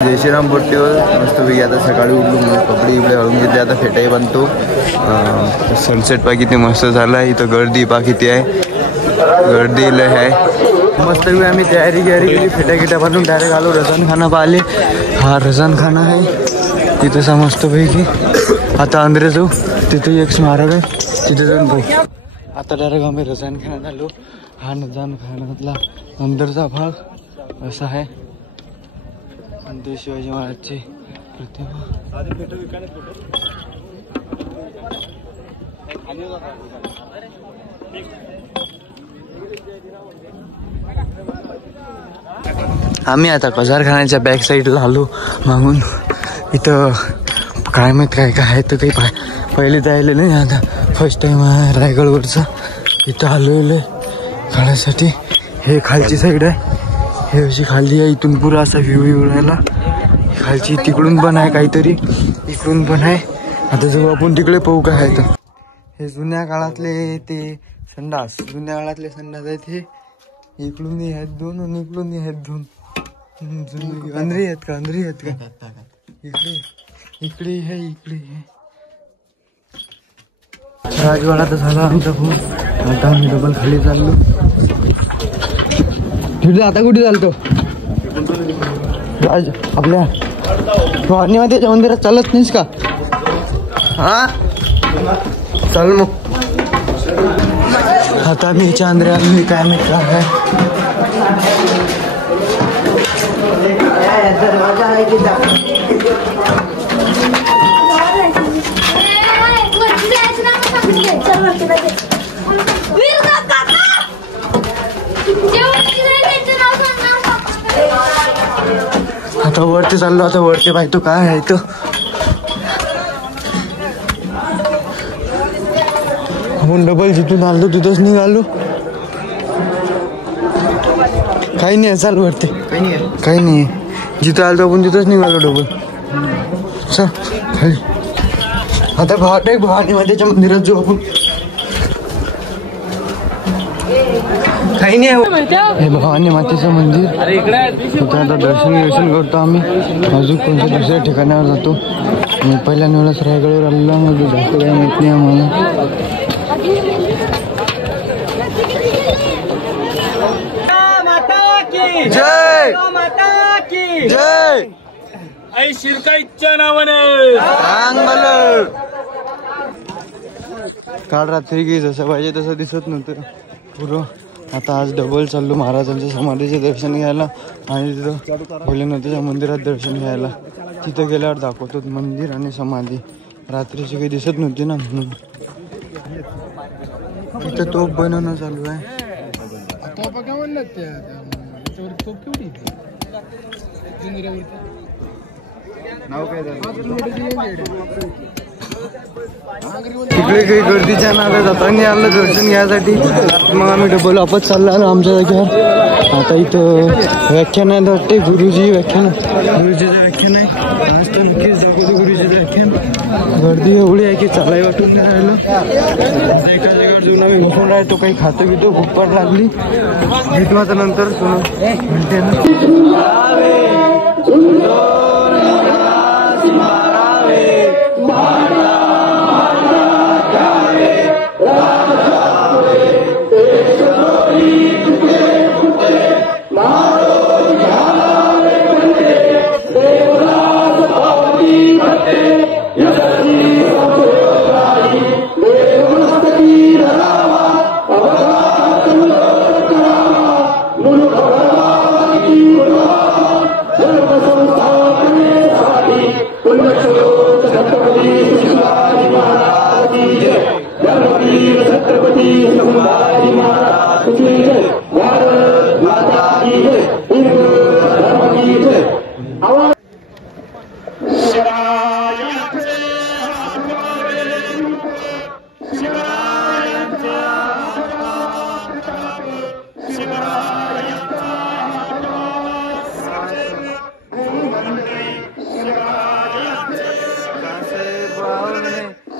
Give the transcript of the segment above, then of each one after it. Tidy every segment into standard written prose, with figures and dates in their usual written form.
जय श्रीराम बोटीवर मस्तपैकी आता सकाळी उठलो म्हणून कपडे इकडे हळून घेतले. आता फेटाई बांधतो. सनसेट पा किती मस्त झाला आहे. इथं गर्दी पा किती आहे, गर्दी लय आहे. मस्त आम्ही तयारी केली. फेटा बांधून डायरेक्ट आलो रजनखाना पाहिले. हा रजनखाना आहे तिथंचा मस्तपैकी. आता अंदर जाऊ, तिथे एक स्मारक आहे, तिथे जाऊन बघू. आता डायरेक्ट आम्ही रजनखान्यात आलो. हा रजनखान्यातला अंदरचा भाग असा आहे. ते शिवाजी महाराजची प्रतिमा. आम्ही आता कजारखान्याच्या बॅक साईडला आलो मागून. इथं काय माहित काय काय आहे तर काही पहिले जायला नाही. आता फर्स्ट टाइम आहे रायगडवरचा. इथं आलेलं काढायसाठी. हे खालची साईड आहे, हे अशी खाली आहे. इथून पुरा असा व्ह्यू राहिला खालची. तिकडून पण आहे काहीतरी, इकडून पण आहे. आता जेव्हा आपण तिकडे पाहू काय आहे तर. हे जुन्या काळातले ते संडास, जुन्या काळातले संडास आहेत. हे इकडूनही आहेत दोन आणि इकडूनही आहेत दोन. अंधरी आहेत का, अंधरी आहेत का. इकडे इकडे आहे, इकडे आहे. राजवाडा तर झाला आमचा खूप. आता आम्ही डबल खाली चाललो. तुझं आता कुठे चालतो राज? आपल्या भवानीमातेच्या मंदिरात चालत नाहीस का? हा चाल मग. आता मी याच्या अंदर आम्ही काय माहित काय दरवाजा आहे आता वरती चाललो. आता वरती पाहतो काय आहे तो. आपण डबल जिथून आलो तिथंच निघालो. काही नाही चाल वरती, काही नाही. जिथं आलो आपण तिथंच निघालो डबल. चल खाली. आता भवानीमातेच्या मंदिरात जाऊ आपण. काही नाही. हे भवानी मातेचं मंदिर. तिथं आता दर्शन करतो आम्ही. अजून कोणत्या दुसऱ्या ठिकाणावर जातो. मी पहिल्यांदा वेळेस रायगडवर आलेलो. मग जास्त काही माहित नाही आम्हाला. जय माता की जय. आई शिरकाईच्या नावाने सांग मला. काल रात्री की जसं पाहिजे तसं दिसत नव्हतं पुरं. आता आज डबल चाललो महाराजांच्या समाधीचे दर्शन घ्यायला आणि तिथं भोलेनाथाच्या मंदिरात दर्शन घ्यायला. तिथं गेल्यावर दाखवतो मंदिर आणि समाधी. रात्रीची काही दिसत नव्हती ना म्हणून. तिथं तोप बनवणं चालू आहे. तिकडे काही गर्दीच्या नादात जाताना आलं दर्शन घ्यायसाठी. मग आम्ही डबल वापस चाललो आलो आमच्या जागेवर. आता इथं व्याख्यान आहे वाटते, गुरुजीचं व्याख्यान आहे. आज तर नक्कीच दाखवतो गुरुजीचं व्याख्यान. गर्दी एवढी आहे की चालाय वाटून नाही राहिलं. एका जागेवर जाऊन आम्ही बसून राहतो. काही खातो घेतो, भूक लागली. भेटू आता नंतर म्हणते ना.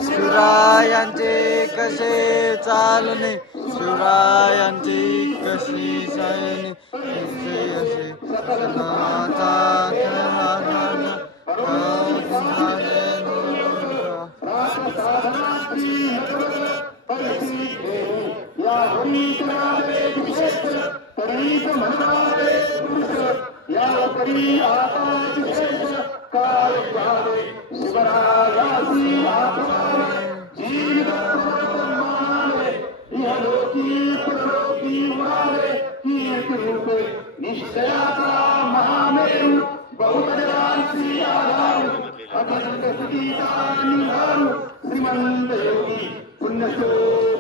शिवरायांचे कसे चालणे, शिवरायांची कशी सैने, असे असे नाथा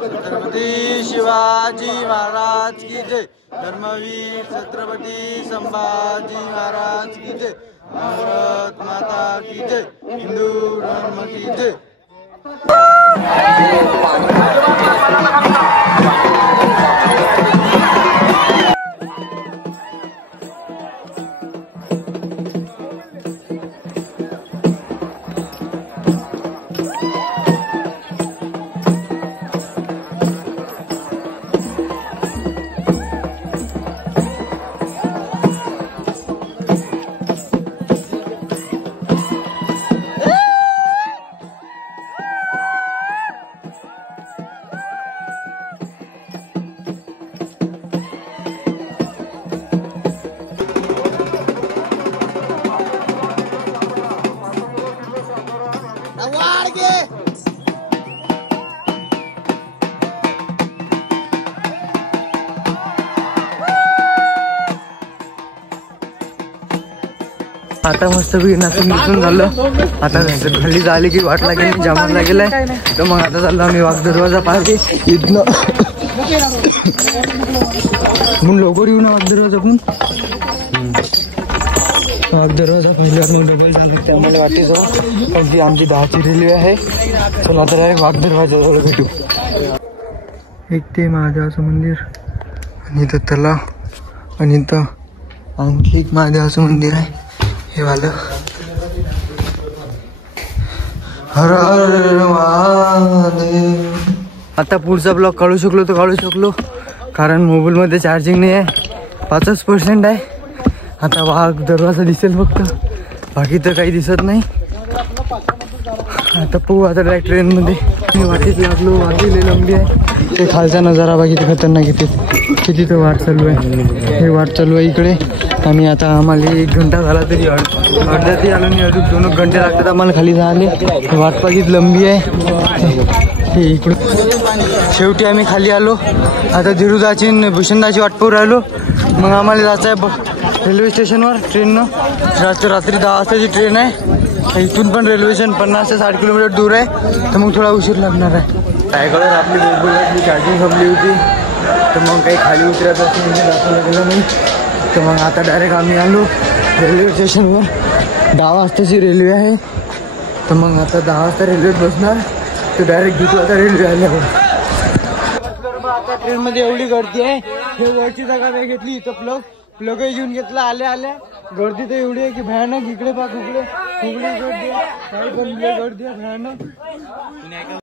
छत्रपती शिवाजी महाराज की जय। धर्मवीर छत्रपती संभाजी महाराज की जय। भारत माता की जय। हिंदू धर्म की जय। आता मस्त नाचून दिसून झालं. आता खाली झाली की वाट लागेल, जामच लागेलाय. तर मग आता चाललो आम्ही वाघ दरवाजा पाहिजे इथनं. म्हणून लवकर येऊ ना वाघ दरवाजा. पण वाघ दरवाजा पाहिल्यावर मग डबल झालं ते आम्हाला वाटेच. पण ती आमची 10ची रेल्वे आहे. चला आता डायरेक्ट वाघ दरवाजाजवळ भेटू. एक ते महादेवाचं मंदिर आणि इथं तलाव आणि इथं आणखी एक महादेवाचं मंदिर आहे. हे वालं हर हर महादेव. आता पुढचा ब्लॉग काढू शकलो कारण मोबाईल मध्ये चार्जिंग नाही आहे. 5% आहे. आता वाघ दरवाजा दिसेल फक्त, बाकी तर काही दिसत नाही. आता पाहू. आता डायरेक्ट ट्रेन मध्ये वाटेत लागलो. वाटेली लंबी आहे. ते खालचा नजारा बघितला खतरनाक येते. किती तर वाट चालू आहे. हे वाट चालू आहे इकडे. आणि आता आम्हाला 1 घंटा झाला तरी अर्ध्या ती आलो नाही. अजून 2 घंटे लागतात आम्हाला खाली जायला. वाट बघित लंबी आहे. हे इकडं शेवटी आम्ही खाली आलो. आता धीरुदाची भूषणदाची वाट पाहू राहिलो. मग आम्हाला जायचं आहे रेल्वे स्टेशनवर ट्रेननं. रात्री 10 वाजताची ट्रेन आहे. इथून पण रेल्वे स्टेशन 50 ते 60 किलोमीटर दूर आहे. तर मग थोडा उशीर लागणार आहे. रायगडवर आपली मोबाईलची चार्जिंग संपली होती. तर मग काही खाली उतरायचं असं दाखवलं गेलं नाही. तर मग आता डायरेक्ट आम्ही आलो रेल्वे स्टेशनवर. 10 वाजताची रेल्वे आहे. तर मग आता 10 वाजता रेल्वेत बसणार. तर डायरेक्ट घेतो आता रेल्वे आल्यावर. आता ट्रेनमध्ये एवढी गर्दी आहे. हे वरची जागा नाही घेतली. इथं प्लग घेऊन घेतला. आल्या गर्दी तर एवढी आहे की भयानक. इकडे पाक उकडे गर्दी आहे. काही पण गर्दी आहे भयानक.